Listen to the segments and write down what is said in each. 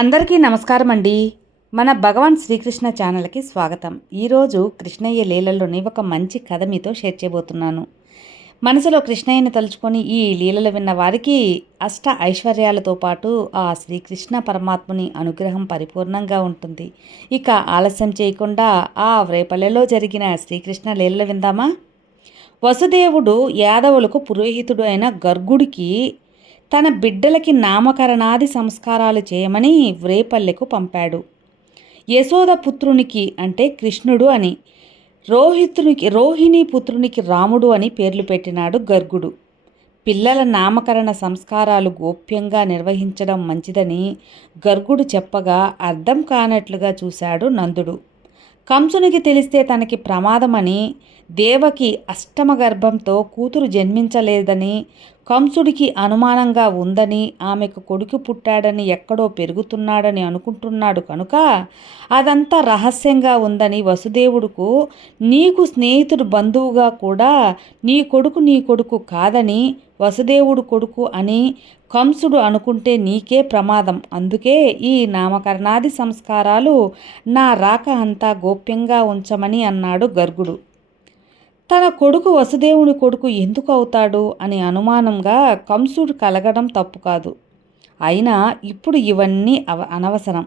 అందరికీ నమస్కారం అండి మన భగవాన్ శ్రీకృష్ణ ఛానల్కి స్వాగతం. ఈరోజు కృష్ణయ్య లీలలోని ఒక మంచి కథ మీతో షేర్ చేయబోతున్నాను. మనసులో కృష్ణయ్యని తలుచుకొని ఈ లీలలు విన్న వారికి అష్ట ఐశ్వర్యాలతో పాటు ఆ శ్రీకృష్ణ పరమాత్ముని అనుగ్రహం పరిపూర్ణంగా ఉంటుంది. ఇక ఆలస్యం చేయకుండా ఆ వ్రేపల్లెలో జరిగిన శ్రీకృష్ణ లీలలు విందామా? వసుదేవుడు యాదవులకు పురోహితుడు అయిన గర్గుడికి తన బిడ్డలకి నామకరణాది సంస్కారాలు చేయమని వ్రేపల్లెకు పంపాడు. యశోద పుత్రునికి అంటే కృష్ణుడు అని రోహితునికి రోహిణి పుత్రునికి రాముడు అని పేర్లు పెట్టినాడు గర్గుడు. పిల్లల నామకరణ సంస్కారాలు గోప్యంగా నిర్వహించడం మంచిదని గర్గుడు చెప్పగా అర్థం కానట్లుగా చూశాడు నందుడు. కంసునికి తెలిస్తే తనకి ప్రమాదమని దేవకి అష్టమ గర్భంతో కూతురు జన్మించలేదని కంసుడికి అనుమానంగా ఉందని ఆమెకు కొడుకు పుట్టాడని ఎక్కడో పెరుగుతున్నాడని అనుకుంటున్నాడు కనుక అదంతా రహస్యంగా ఉందని వసుదేవుడుకు నీకు స్నేహితుడు బంధువుగా కూడా నీ కొడుకు నీ కొడుకు కాదని వసుదేవుడు కొడుకు అని కంసుడు అనుకుంటే నీకే ప్రమాదం. అందుకే ఈ నామకరణాది సంస్కారాలు నా రాక అంతా గోప్యంగా ఉంచమని అన్నాడు గర్గుడు. తన కొడుకు వసుదేవుని కొడుకు ఎందుకు అవుతాడు అని అనుమానంగా కంసుడు కలగడం తప్పు కాదు. అయినా ఇప్పుడు ఇవన్నీ అవ అనవసరం.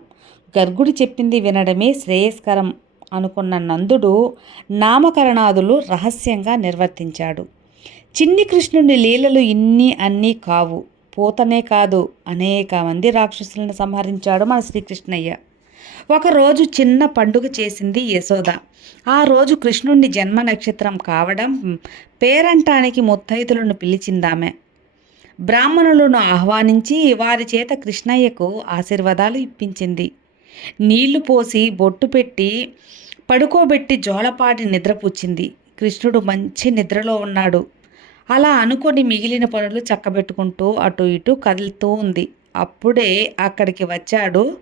గర్గుడు చెప్పింది వినడమే శ్రేయస్కరం అనుకున్న నందుడు నామకరణాదులు రహస్యంగా నిర్వర్తించాడు. చిన్ని కృష్ణుని లీలలు ఇన్ని అన్నీ కావు. పూతనే కాదు. అనేక మంది రాక్షసులను సంహరించాడు మన శ్రీకృష్ణయ్య. ఒకరోజు చిన్న పండుగ చేసింది యశోద. ఆ రోజు కృష్ణుణ్ణి జన్మ నక్షత్రం కావడం పేరంటానికి ముత్తైదులను పిలిచిందామె. బ్రాహ్మణులను ఆహ్వానించి వారి చేత కృష్ణయ్యకు ఆశీర్వాదాలు ఇప్పించింది. నీళ్ళు పోసి బొట్టు పెట్టి పడుకోబెట్టి జోలపాటి నిద్రపుచ్చింది కృష్ణుడు మంచి నిద్రలో ఉన్నాడు. అలా అనుకొని మిగిలిన పనులు చక్కబెట్టుకుంటూ అటు ఇటు కదులుతూ ఉంది. అప్పుడే అక్కడికి వచ్చాడు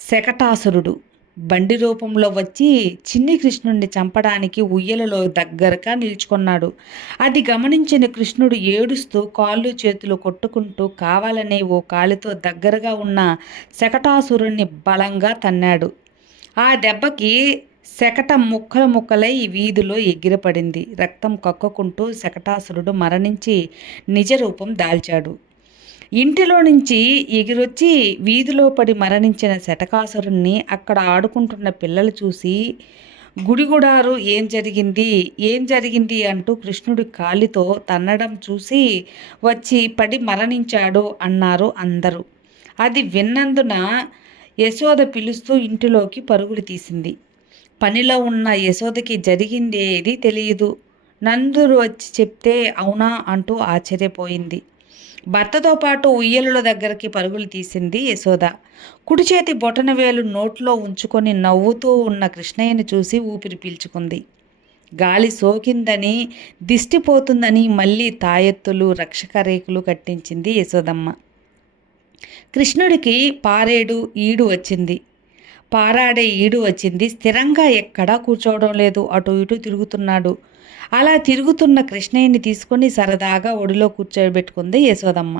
శకటాసురుడు. బండి రూపంలో వచ్చి చిన్ని కృష్ణుడిని చంపడానికి ఉయ్యలలో దగ్గరగా నిల్చుకున్నాడు. అది గమనించిన కృష్ణుడు ఏడుస్తూ కాళ్ళు చేతులు కొట్టుకుంటూ కావాలనే ఓ కాలితో దగ్గరగా ఉన్న శకటాసురుణ్ణి బలంగా తన్నాడు. ఆ దెబ్బకి శకట ముక్కలు ముక్కలై వీధిలో ఎగిరపడింది. రక్తం కక్కుకుంటూ శకటాసురుడు మరణించి నిజరూపం దాల్చాడు. ఇంటిలో నుంచి ఎగిరొచ్చి వీధిలో పడి మరణించిన శటకాసురుణ్ణి అక్కడ ఆడుకుంటున్న పిల్లలు చూసి గుడిగుడారు ఏం జరిగింది? ఏం జరిగింది? అంటూ కృష్ణుడి కాలితో తన్నడం చూసి వచ్చి పడి మరణించాడు అన్నారు అందరూ. అది విన్నందున యశోద పిలుస్తూ ఇంటిలోకి పరుగులు తీసింది. పనిలో ఉన్న యశోదకి జరిగింది ఏది తెలియదు నందురు వచ్చి చెప్తే అవునా? అంటూ ఆశ్చర్యపోయింది. భర్తతో పాటు ఉయ్యలుల దగ్గరికి పరుగులు తీసింది యశోద. కుడి చేతి బొటన వేలు నోట్లో ఉంచుకొని నవ్వుతూ ఉన్న కృష్ణయ్యని చూసి ఊపిరి పీల్చుకుంది. గాలి సోకిందని దిష్టిపోతుందని మళ్ళీ తాయెత్తులు రక్షక రేకులు కట్టించింది యశోదమ్మ. కృష్ణుడికి పారేడు ఈడు వచ్చింది. పారాడే ఈడు వచ్చింది. స్థిరంగా ఎక్కడా కూర్చోవడం లేదు. అటు ఇటు తిరుగుతున్నాడు. అలా తిరుగుతున్న కృష్ణయ్యని తీసుకొని సరదాగా ఒడిలో కూర్చోబెట్టుకుంది యశోదమ్మ.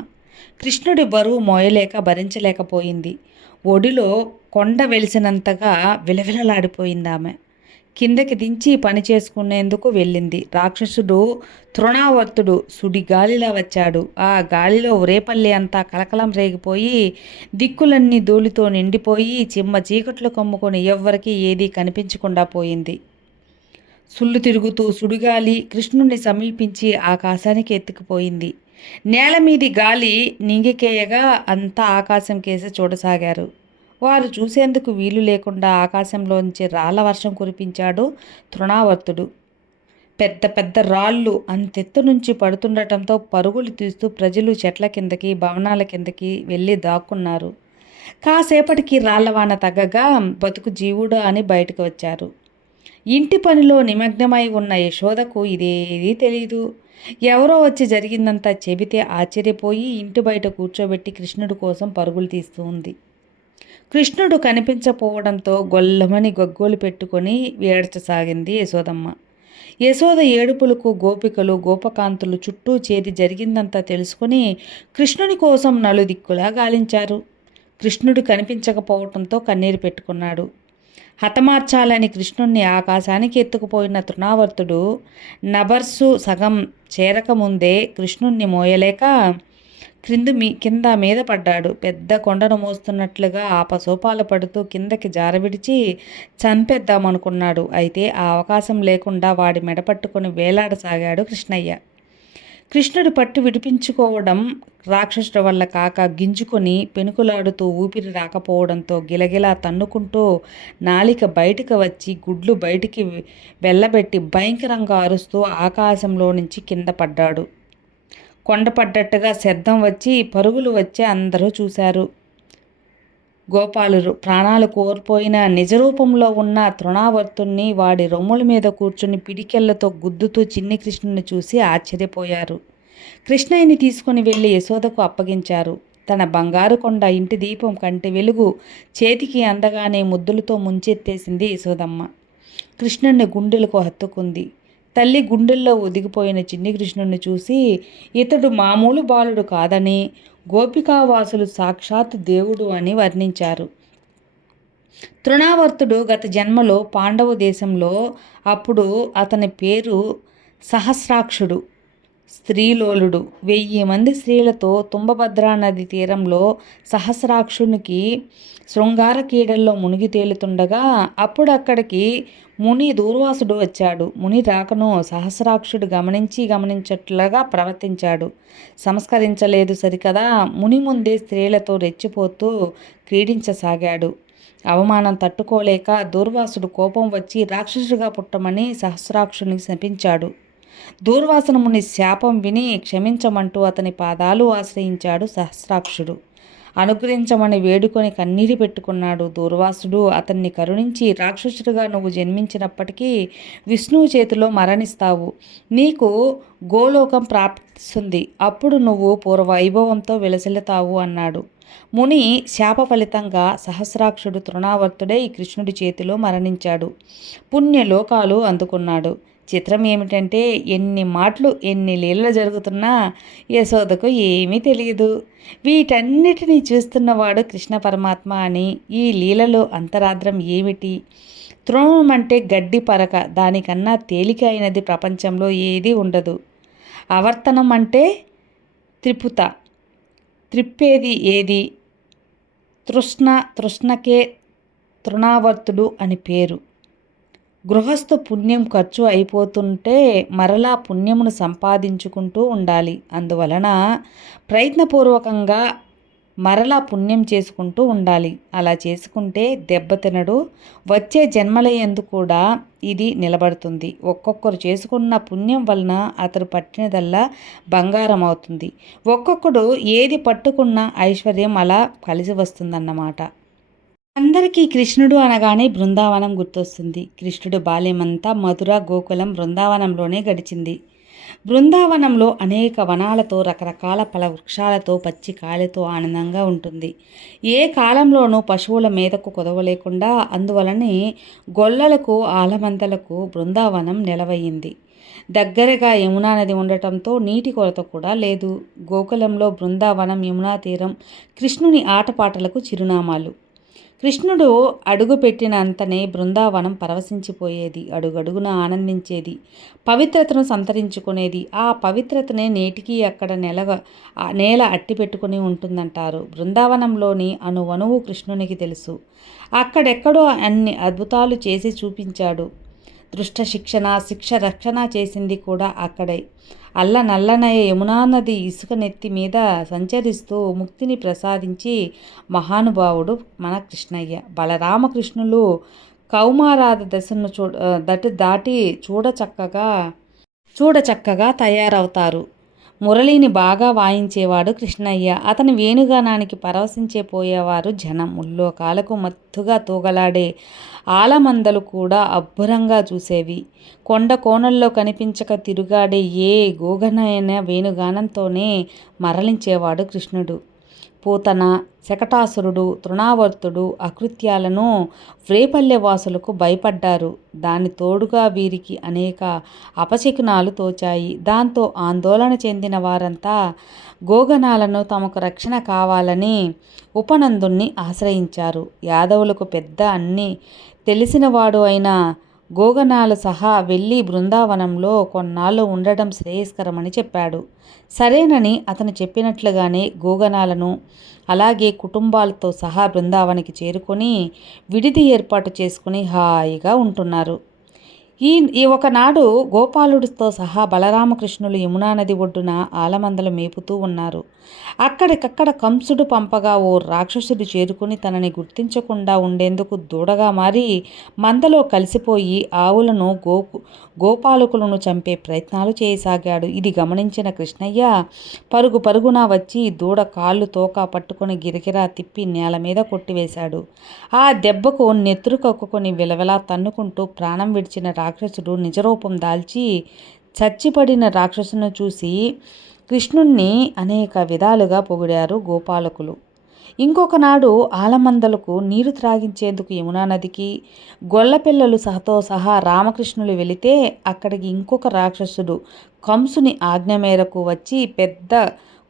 కృష్ణుడి బరువు మోయలేక భరించలేకపోయింది. ఒడిలో కొండ వెలిసినంతగా విలవిలలాడిపోయింది ఆమె కిందకి దించి పని చేసుకునేందుకు వెళ్ళింది. రాక్షసుడు తృణావర్తుడు సుడి గాలిలా వచ్చాడు. ఆ గాలిలో రేపల్లి అంతా కలకలం రేగిపోయి దిక్కులన్నీ ధూళితో నిండిపోయి చిమ్మ చీకట్లు కమ్ముకొని ఎవ్వరికీ ఏదీ కనిపించకుండా పోయింది. సుళ్ళు తిరుగుతూ సుడిగాలి కృష్ణుణ్ణి సమీపించి ఆకాశానికి ఎత్తుకుపోయింది. నేల మీది గాలి నింగికేయగా అంతా ఆకాశం కేసి చూడసాగారు. వారు చూసేందుకు వీలు లేకుండా ఆకాశంలోంచి రాళ్ళ వర్షం కురిపించాడు తృణావర్తుడు. పెద్ద పెద్ద రాళ్ళు అంతెత్తు నుంచి పడుతుండటంతో పరుగులు తీస్తూ ప్రజలు చెట్ల కిందకి భవనాల కిందకి వెళ్ళి దాక్కున్నారు. కాసేపటికి రాళ్ళవాన తగ్గగా బతుకు జీవుడు అని బయటకు వచ్చారు. ఇంటి పనిలో నిమగ్నమై ఉన్న యశోదకు ఇదేదీ తెలీదు. ఎవరో వచ్చి జరిగిందంతా చెబితే ఆశ్చర్యపోయి ఇంటి బయట కూర్చోబెట్టి కృష్ణుడి కోసం పరుగులు తీస్తూ ఉంది. కృష్ణుడు కనిపించపోవడంతో గొల్లమని గొగ్గోలు పెట్టుకొని ఏడ్చసాగింది యశోదమ్మ. యశోద ఏడుపులకు గోపికలు గోపకాంతులు చుట్టూ చేరి జరిగిందంతా తెలుసుకుని కృష్ణుని కోసం నలుదిక్కులా గాలించారు. కృష్ణుడు కనిపించకపోవటంతో కన్నీరు పెట్టుకున్నాడు. హతమార్చాలని కృష్ణుణ్ణి ఆకాశానికి ఎత్తుకుపోయిన తృణావర్తుడు నబర్సు సగం చేరకముందే కృష్ణుణ్ణి మోయలేక క్రింది మీ కింద మీద పడ్డాడు. పెద్ద కొండను మోస్తున్నట్లుగా ఆపసోపాలు పడుతూ కిందకి జారవిడిచి చంపేద్దామనుకున్నాడు. అయితే ఆ అవకాశం లేకుండా వాడి మెడపట్టుకొని వేలాడసాగాడు కృష్ణయ్య. కృష్ణుడు పట్టు విడిపించుకోవడం రాక్షసుల వల్ల కాక గింజుకొని పెనుకులాడుతూ ఊపిరి రాకపోవడంతో గిలగిలా తన్నుకుంటూ నాలిక బయటకు వచ్చి గుడ్లు బయటికి వెళ్ళబెట్టి భయంకరంగా అరుస్తూ ఆకాశంలో నుంచి కింద పడ్డాడు. కొండ పడ్డట్టుగా శబ్దం వచ్చి పరుగులు వచ్చి అందరూ చూశారు. గోపాలురు ప్రాణాలు కోల్పోయిన నిజరూపంలో ఉన్న తృణావర్తుణ్ణి వాడి రొమ్ముల మీద కూర్చుని పిడికెళ్ళతో గుద్దుతూ చిన్ని కృష్ణుని చూసి ఆశ్చర్యపోయారు. కృష్ణయ్యని తీసుకుని వెళ్ళి యశోదకు అప్పగించారు. తన బంగారు కొండ ఇంటి దీపం కంటి వెలుగు చేతికి అందగానే ముద్దులతో ముంచెత్తేసింది యశోదమ్మ. కృష్ణుని గుండెలకు హత్తుకుంది. తల్లి గుండెల్లో ఒదిగిపోయిన చిన్ని కృష్ణుణ్ణి చూసి ఇతడు మామూలు బాలుడు కాదని గోపికావాసులు సాక్షాత్ దేవుడు అని వర్ణించారు. తృణావర్తుడు గత జన్మలో పాండవ దేశంలో అప్పుడు అతని పేరు సహస్రాక్షుడు. స్త్రీలోలుడు. వెయ్యి మంది స్త్రీలతో తుంభభద్రా నది తీరంలో సహస్రాక్షునికి శృంగార కీడల్లో మునిగి తేలుతుండగా అప్పుడు అక్కడికి ముని దూర్వాసుడు వచ్చాడు. ముని రాకను సహస్రాక్షుడు గమనించి గమనించట్లుగా ప్రవర్తించాడు. సంస్కరించలేదు సరికదా ముని ముందే స్త్రీలతో రెచ్చిపోతూ క్రీడించసాగాడు. అవమానం తట్టుకోలేక దూర్వాసుడు కోపం వచ్చి రాక్షసుడిగా పుట్టమని సహస్రాక్షుని శపించాడు. దూర్వాసనముని శాపం విని క్షమించమంటూ అతని పాదాలు ఆశ్రయించాడు సహస్రాక్షుడు. అనుగ్రహించమని వేడుకొని కన్నీరు పెట్టుకున్నాడు దూర్వాసుడు. అతన్ని కరుణించి రాక్షసుడిగా నువ్వు జన్మించినప్పటికీ విష్ణువు చేతిలో మరణిస్తావు. నీకు గోలోకం ప్రాప్తిస్తుంది. అప్పుడు నువ్వు పూర్వవైభవంతో విలసిల్లుతావు అన్నాడు. ముని శాప ఫలితంగా సహస్రాక్షుడు తృణావర్తుడై కృష్ణుడి చేతిలో మరణించాడు. పుణ్యలోకాలు అందుకున్నాడు. చిత్రం ఏమిటంటే ఎన్ని మాటలు ఎన్ని లీలలు జరుగుతున్నా యశోదకు ఏమీ తెలియదు. వీటన్నిటినీ చూస్తున్నవాడు కృష్ణ పరమాత్మ అని ఈ లీలలో అంతరాద్రం ఏమిటి? తృణం అంటే గడ్డి పరక దానికన్నా తేలిక అయినది ప్రపంచంలో ఏదీ ఉండదు. ఆవర్తనం అంటే త్రిపుత. త్రిప్పేది ఏది? తృష్ణ తృష్ణకే తృణావర్తుడు అని పేరు. గృహస్థ పుణ్యం ఖర్చు అయిపోతుంటే మరలా పుణ్యమును సంపాదించుకుంటూ ఉండాలి. అందువలన ప్రయత్నపూర్వకంగా మరలా పుణ్యం చేసుకుంటూ ఉండాలి. అలా చేసుకుంటే దెబ్బతినడు వచ్చే జన్మలయందు కూడా ఇది నిలబడుతుంది. ఒక్కొక్కరు చేసుకున్న పుణ్యం వలన అతడు పట్టినదల్లా బంగారం అవుతుంది ఒక్కొక్కడు ఏది పట్టుకున్న ఐశ్వర్యం అలా కలిసి వస్తుందన్నమాట. అందరికీ కృష్ణుడు అనగానే బృందావనం గుర్తొస్తుంది. కృష్ణుడు బాల్యమంతా మధుర గోకులం బృందావనంలోనే గడిచింది. బృందావనంలో అనేక వనాలతో రకరకాల పల వృక్షాలతో పచ్చి కాయలతో ఆనందంగా ఉంటుంది. ఏ కాలంలోనూ పశువుల మీదకు కుదవలేకుండా అందువలనే గొల్లలకు ఆలమందలకు బృందావనం నిలవయింది దగ్గరగా యమునా నది ఉండటంతో నీటి కొరత కూడా లేదు. గోకులంలో బృందావనం యమునా తీరం కృష్ణుని ఆటపాటలకు చిరునామాలు. కృష్ణుడు అడుగు పెట్టినంతనే బృందావనం పరవశించిపోయేది అడుగడుగున ఆనందించేది పవిత్రతను సంతరించుకునేది. ఆ పవిత్రతనే నేటికి అక్కడ నెల నేల అట్టి పెట్టుకుని ఉంటుందంటారు. బృందావనంలోని అనువనువు కృష్ణునికి తెలుసు. అక్కడెక్కడో అన్ని అద్భుతాలు చేసి చూపించాడు. దృష్ట శిక్షణ శిక్ష రక్షణ చేసింది కూడా అక్కడే. అల్ల నల్లనయ యమునా నది ఇసుక నెత్తి మీద సంచరిస్తూ ముక్తిని ప్రసాదించి మహానుభావుడు మన కృష్ణయ్య బలరామకృష్ణులు కౌమారాధ దశను చూ దటి దాటి చూడచక్కగా చూడచక్కగా తయారవుతారు. మురళిని బాగా వాయించేవాడు కృష్ణయ్య. అతని వేణుగానానికి పరవశించే పోయేవారు జనం. ముల్లోకాలకు మత్తుగా తూగలాడే ఆలమందలు కూడా అబ్బురంగా చూసేవి. కొండ కోణల్లో కనిపించక తిరుగాడే ఏ గోగనైన వేణుగానంతోనే మరలించేవాడు కృష్ణుడు. పూతన శకటాసురుడు తృణావర్తుడు అకృత్యాలను వ్రేపల్లె వాసులకు భయపడ్డారు. దాని తోడుగా వీరికి అనేక అపశకునాలు తోచాయి. దాంతో ఆందోళన చెందిన వారంతా గోగనాలను తమకు రక్షణ కావాలని ఉపనందుణ్ణి ఆశ్రయించారు. యాదవులకు పెద్ద అన్ని తెలిసినవాడు అయిన గోగనాలు సహా వెళ్ళి బృందావనంలో కొన్నాళ్ళు ఉండడం శ్రేయస్కరమని చెప్పాడు. సరేనని అతను చెప్పినట్లుగానే గోగనాలను అలాగే కుటుంబాలతో సహా బృందావనికి చేరుకొని విడిది ఏర్పాటు చేసుకుని హాయిగా ఉంటున్నారు. ఈ ఈ ఒకనాడు గోపాలుడితో సహా బలరామకృష్ణులు యమునా నది ఒడ్డున ఆలమందలు మేపుతూ ఉన్నారు. అక్కడికక్కడ కంసుడు పంపగా ఓ రాక్షసుడు చేరుకుని తనని గుర్తించకుండా ఉండేందుకు దూడగా మారి మందలో కలిసిపోయి ఆవులను గో గోపాలకులను చంపే ప్రయత్నాలు చేయసాగాడు. ఇది గమనించిన కృష్ణయ్య పరుగు పరుగున వచ్చి దూడ కాళ్ళు తోక పట్టుకొని గిరగిరా తిప్పి నేల మీద కొట్టివేశాడు. ఆ దెబ్బకు నెత్తురు కక్కుకొని విలవిలా తన్నుకుంటూ ప్రాణం విడిచిన రాక్షసుడు రాక్షసుడు నిజరూపం దాల్చి చచ్చిపడిన రాక్షసును చూసి కృష్ణుణ్ణి అనేక విధాలుగా పొగిడారు గోపాలకులు. ఇంకొకనాడు ఆలమందలకు నీరు త్రాగించేందుకు యమునా నదికి గొల్లపిల్లలు సహతో సహా రామకృష్ణులు వెళితే అక్కడికి ఇంకొక రాక్షసుడు కంసుని ఆజ్ఞ మేరకు వచ్చి పెద్ద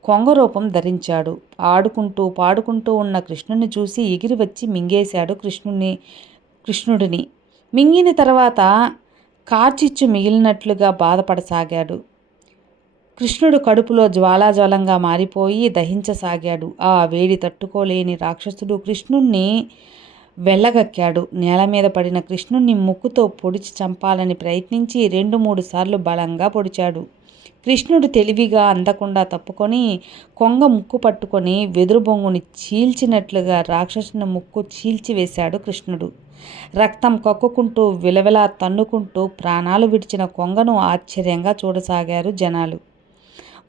కొంగ రూపం ధరించాడు. ఆడుకుంటూ పాడుకుంటూ ఉన్న కృష్ణుని చూసి ఎగిరి వచ్చి మింగేశాడు కృష్ణుని కృష్ణుడిని. మింగిన తర్వాత కార్చిచ్చు మిగిలినట్లుగా బాధపడసాగాడు. కృష్ణుడు కడుపులో జ్వాలాజ్వలంగా మారిపోయి దహించసాగాడు. ఆ వేడి తట్టుకోలేని రాక్షసుడు కృష్ణుణ్ణి వెళ్ళగక్కాడు నేల మీద పడిన కృష్ణుణ్ణి ముక్కుతో పొడిచి చంపాలని ప్రయత్నించి రెండు మూడు సార్లు బలంగా పొడిచాడు. కృష్ణుడు తెలివిగా అందకుండా తప్పుకొని కొంగ ముక్కు పట్టుకొని వెదురు బొంగుని చీల్చినట్లుగా రాక్షసుని ముక్కు చీల్చివేశాడు కృష్ణుడు. రక్తం కక్కుకుంటూ విలవిలా తన్నుకుంటూ ప్రాణాలు విడిచిన కొంగను ఆశ్చర్యంగా చూడసాగారు జనాలు.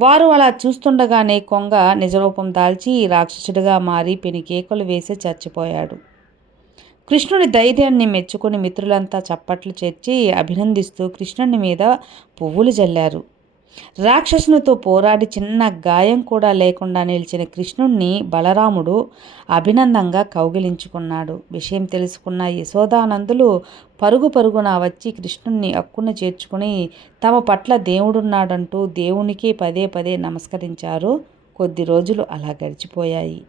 వారు అలా చూస్తుండగానే కొంగ నిజరూపం దాల్చి రాక్షసుడిగా మారి పెనికేకలు వేసి చచ్చిపోయాడు. కృష్ణుడి ధైర్యాన్ని మెచ్చుకుని మిత్రులంతా చప్పట్లు చేర్చి అభినందిస్తూ కృష్ణుని మీద పువ్వులు జల్లారు. రాక్షసునితో పోరాడి చిన్న గాయం కూడా లేకుండా నిలిచిన కృష్ణుణ్ణి బలరాముడు అభినందంగా కౌగిలించుకున్నాడు. విషయం తెలుసుకున్న యశోదానందులు పరుగు పరుగున వచ్చి కృష్ణుణ్ణి అక్కున చేర్చుకుని తమ పట్ల దేవుడున్నాడంటూ దేవునికి పదే పదే నమస్కరించారు. కొద్ది రోజులు అలా గడిచిపోయాయి.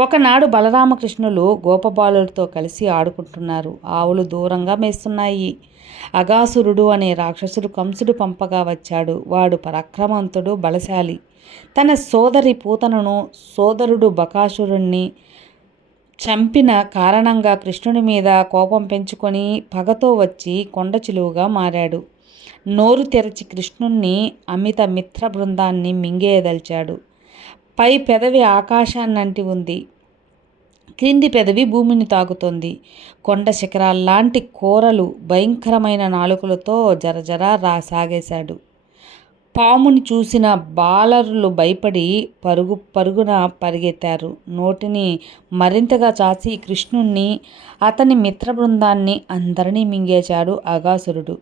ఒకనాడు బలరామకృష్ణులు గోపబాలులతో కలిసి ఆడుకుంటున్నారు. ఆవులు దూరంగా మేస్తున్నాయి. అగాసురుడు అనే రాక్షసుడు కంసుడు పంపగా వచ్చాడు. వాడు పరాక్రమంతుడు బలశాలి. తన సోదరి పూతనను సోదరుడు బకాసురుణ్ణి చంపిన కారణంగా కృష్ణుని మీద కోపం పెంచుకొని పగతో వచ్చి కొండ చిలువుగా మారాడు. నోరు తెరచి కృష్ణుణ్ణి అమిత మిత్ర బృందాన్ని మింగేయదలిచాడు. పై పెదవి ఆకాశాన్నంటి ఉంది. క్రింది పెదవి భూమిని తాకుతోంది. కొండ శిఖరాల్లాంటి కూరలు భయంకరమైన నాలుకలతో జరజర రాసాగేశాడు పాముని చూసిన బాలరులు భయపడి పరుగు పరుగున పరిగెత్తారు. నోటిని మరింతగా చాచి కృష్ణుణ్ణి అతని మిత్ర బృందాన్ని అందరినీ మింగేశాడు అగాసురుడు.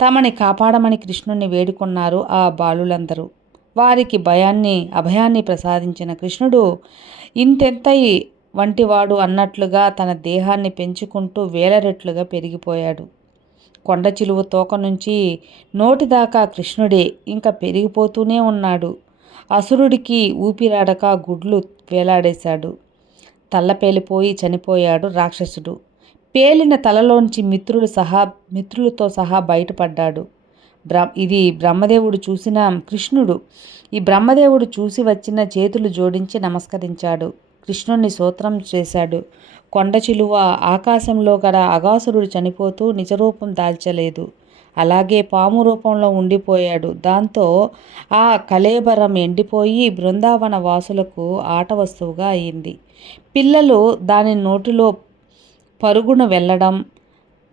తమని కాపాడమని కృష్ణుణ్ణి వేడుకున్నారు ఆ బాలులందరూ. వారికి భయాన్ని అభయాన్ని ప్రసాదించిన కృష్ణుడు ఇంతెంతై వంటివాడు అన్నట్లుగా తన దేహాన్ని పెంచుకుంటూ వేల రెట్లుగా పెరిగిపోయాడు. కొండ చిలువ తోక నుంచి నోటిదాకా కృష్ణుడే ఇంకా పెరిగిపోతూనే ఉన్నాడు. అసురుడికి ఊపిరాడక గుడ్లు వేలాడేశాడు. తల్ల పేలిపోయి చనిపోయాడు రాక్షసుడు. పేలిన తలలోంచి మిత్రులు సహా మిత్రులతో సహా బయటపడ్డాడు. బ్ర ఇది బ్రహ్మదేవుడు చూసిన కృష్ణుడు. ఈ బ్రహ్మదేవుడు చూసి వచ్చిన చేతులు జోడించి నమస్కరించాడు. కృష్ణుణ్ణి సూత్రం చేశాడు. కొండ చిలువ ఆకాశంలో గల అగాసురుడు చనిపోతూ నిజరూపం దాల్చలేదు. అలాగే పాము రూపంలో ఉండిపోయాడు. దాంతో ఆ కలేబరం ఎండిపోయి బృందావన వాసులకు ఆట వస్తువుగా అయింది. పిల్లలు దాని నోటిలో పరుగున వెళ్ళడం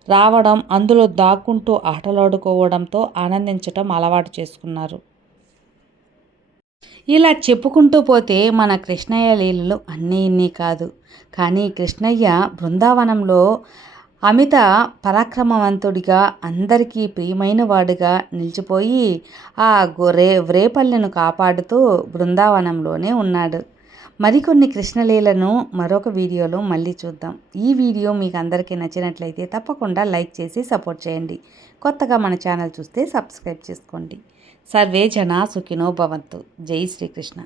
రావడం అందులో దాక్కుంటూ ఆటలాడుకోవడంతో ఆనందించటం అలవాటు చేసుకున్నారు. ఇలా చెప్పుకుంటూ పోతే మన కృష్ణయ్య లీలలు అన్నీ ఇన్ని కాదు. కానీ కృష్ణయ్య బృందావనంలో అమిత పరాక్రమవంతుడిగా అందరికీ ప్రియమైన వాడుగా నిలిచిపోయి ఆ గొర్రె వ్రేపల్లెను కాపాడుతూ బృందావనంలోనే ఉన్నాడు. మరికొన్ని కృష్ణలీలను మరొక వీడియోలో మళ్ళీ చూద్దాం. ఈ వీడియో మీకు అందరికీ నచ్చినట్లయితే తప్పకుండా లైక్ చేసి సపోర్ట్ చేయండి. కొత్తగా మన ఛానల్ చూస్తే సబ్స్క్రైబ్ చేసుకోండి. సర్వే జనా సుఖినో భవంతు. జై శ్రీకృష్ణ.